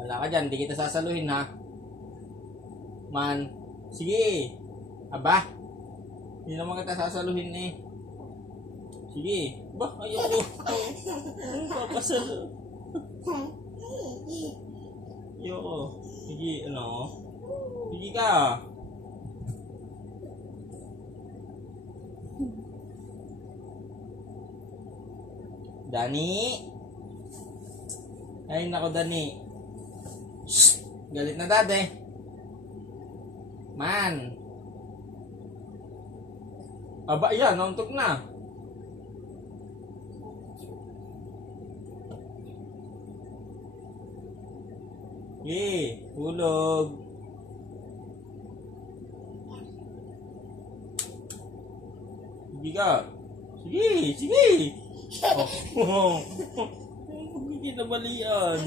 Wala ka dyan, di kita sasaluhin ha. Man, sige. Aba, hindi naman kita sasaluhin eh. Sige. Ba, ayoko. Papasalo. Ayoko. Sige, ano? Sige ka. Dani. Ay, nako Dani. Shh! Galit na dade. Man. Aba, yan. Nauntok na. Sige, hulog. Sige ka. Sige, sige. Oh, oh. Pagkikinabalian.